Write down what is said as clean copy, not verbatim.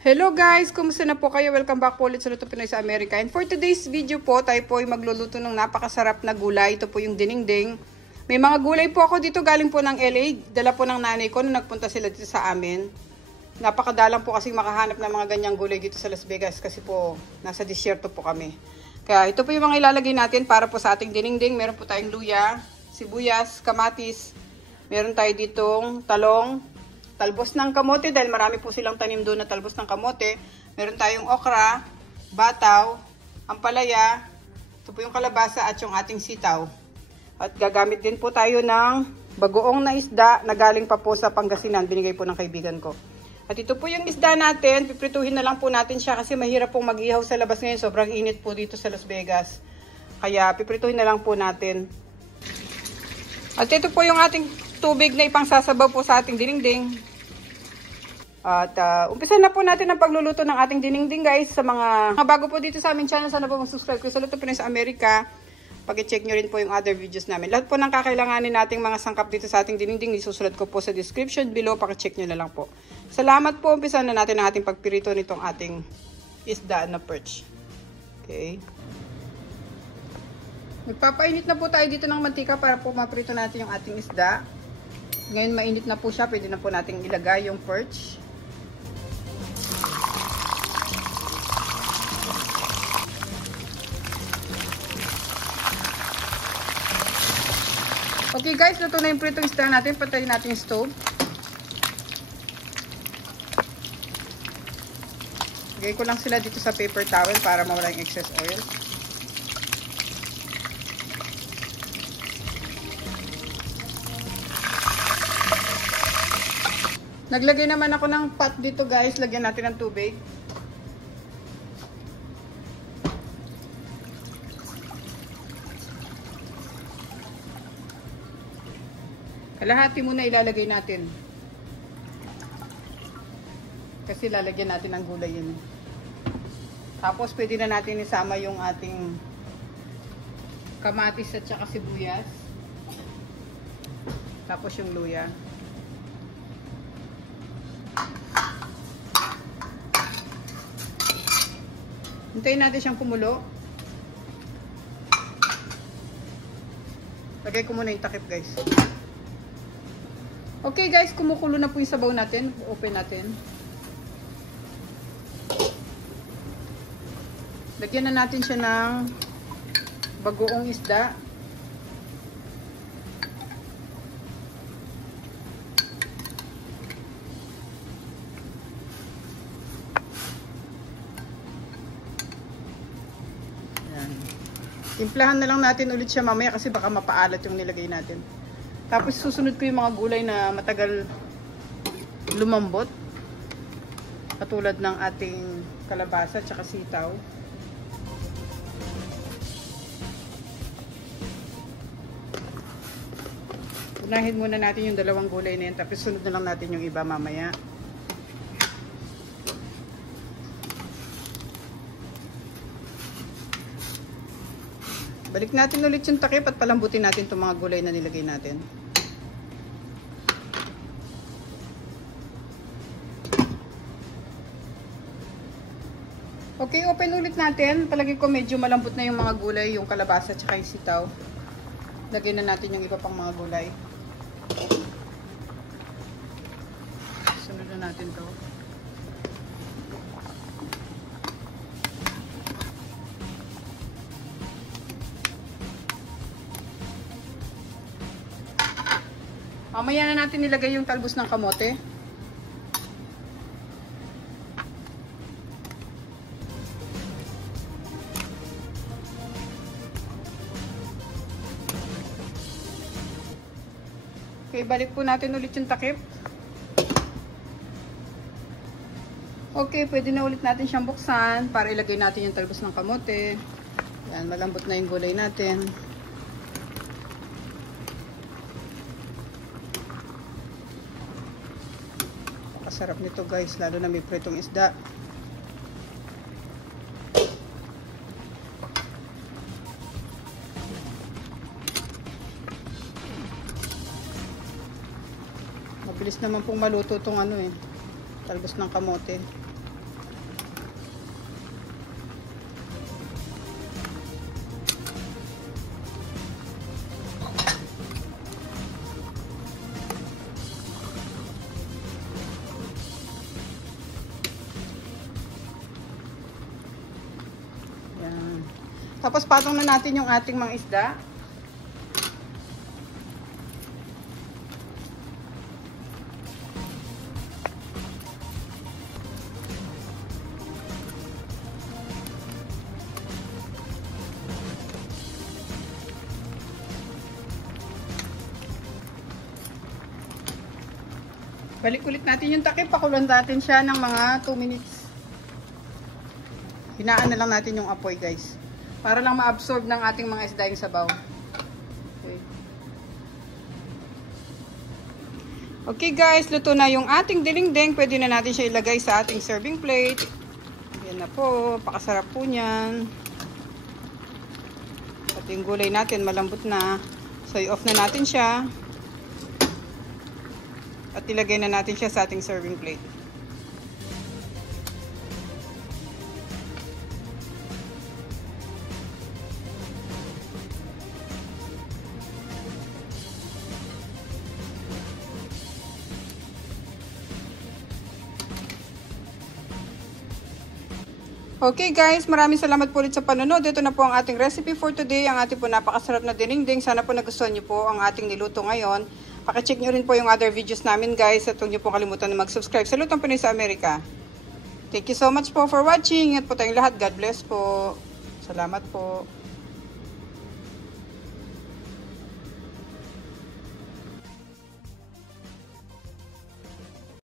Hello guys! Kumusta na po kayo? Welcome back po ulit sa Luto Pinoy sa Amerika. And for today's video po, tayo po ay magluluto ng napakasarap na gulay. Ito po yung dinengdeng. May mga gulay po ako dito galing po ng LA. Dala po ng nanay ko nung nagpunta sila dito sa amin. Napakadalang po kasi makahanap ng mga ganyang gulay dito sa Las Vegas kasi po nasa disyerto po kami. Kaya ito po yung mga ilalagay natin para po sa ating dinengdeng. Meron po tayong luya, sibuyas, kamatis. Meron tayo ditong talong. Talbos ng kamote dahil marami po silang tanim doon na talbos ng kamote. Meron tayong okra, bataw, ampalaya, ito po yung kalabasa at yung ating sitaw. At gagamit din po tayo ng bagoong na isda na galing pa po sa Pangasinan. Binigay po ng kaibigan ko. At ito po yung isda natin. Piprituhin na lang po natin siya kasi mahirap pong mag-ihaw sa labas ngayon. Sobrang init po dito sa Las Vegas. Kaya piprituhin na lang po natin. At ito po yung ating tubig na ipangsasabaw po sa ating dinengdeng. At umpisa na po natin ang pagluluto ng ating dinengdeng guys. Sa mga bago po dito sa aming channel, sana po mag-subscribe kayo sa Luto Pinoy sa Amerika. Pag-check nyo rin po yung other videos namin. Lahat po ng kakailanganin nating mga sangkap dito sa ating dinengdeng, isusulat ko po sa description below. Pag-check nyo na lang po. Salamat po. Umpisa na natin ang ating pagpirito nitong ating isda na perch. Okay. Magpapainit na po tayo dito ng mantika para po maprito natin yung ating isda. Ngayon mainit na po siya. Pwede na po nating ilagay yung perch. Okay guys, luto na yung pritong isda natin. Patayin natin yung stove. Lagay ko lang sila dito sa paper towel para mawala yung excess oil. Naglagay naman ako ng pot dito guys. Lagyan natin ng tubig. Kalahati muna ilalagay natin. Kasi lalagyan natin ng gulay yun. Tapos pwede na natin isama yung ating kamatis at saka sibuyas. Tapos yung luya. Hintayin natin siyang kumulo. Lagay ko muna yung takip guys. Okay guys, kumukulo na po yung sabaw natin. Open natin. Lagyan na natin siya ng bagoong isda. Ayan. Timplahan na lang natin ulit siya mamaya kasi baka mapaalat yung nilagay natin. Tapos susunod ko yung mga gulay na matagal lumambot. Katulad ng ating kalabasa at saka sitaw. Unahin muna natin yung dalawang gulay na yan. Tapos sunod na lang natin yung iba mamaya. Balik natin ulit yung takip at palambutin natin itong mga gulay na nilagay natin. Okay, open ulit natin. Palagi ko medyo malambot na yung mga gulay, yung kalabasa at yung sitaw. Lagyan na natin yung iba pang mga gulay. Sunod na natin to. Mamaya na natin nilagay yung talbos ng kamote. Okay, balik po natin ulit yung takip. Okay, pwede na ulit natin siyang buksan para ilagay natin yung talbos ng kamote. Yan, malambot na yung gulay natin. Sarap nito guys, lalo na may pritong isda. Mabilis naman pong maluto itong talbos ng kamote. Tapos patong na natin yung ating mga isda. Balik ulit natin yung takip. Pakulan natin siya ng mga 2 minutes. Hinaan na lang natin yung apoy, guys. Para lang ma-absorb ng ating mga isda yung sabaw. Okay. Okay guys, luto na yung ating dilingding. Pwede na natin siya ilagay sa ating serving plate. Yan na po. Pakasarap po niyan. At yung gulay natin malambot na. So i-off na natin siya. At ilagay na natin siya sa ating serving plate. Okay guys, maraming salamat po ulit sa panonood. Ito na po ang ating recipe for today. Ang ating po napakasarap na dinengdeng. Sana po nagustuhan nyo po ang ating niluto ngayon. Pakicheck nyo rin po yung other videos namin guys. At huwag nyo po kalimutan na mag-subscribe sa Lutong Pinoy sa Amerika. Thank you so much po for watching. At po tayong lahat. God bless po. Salamat po.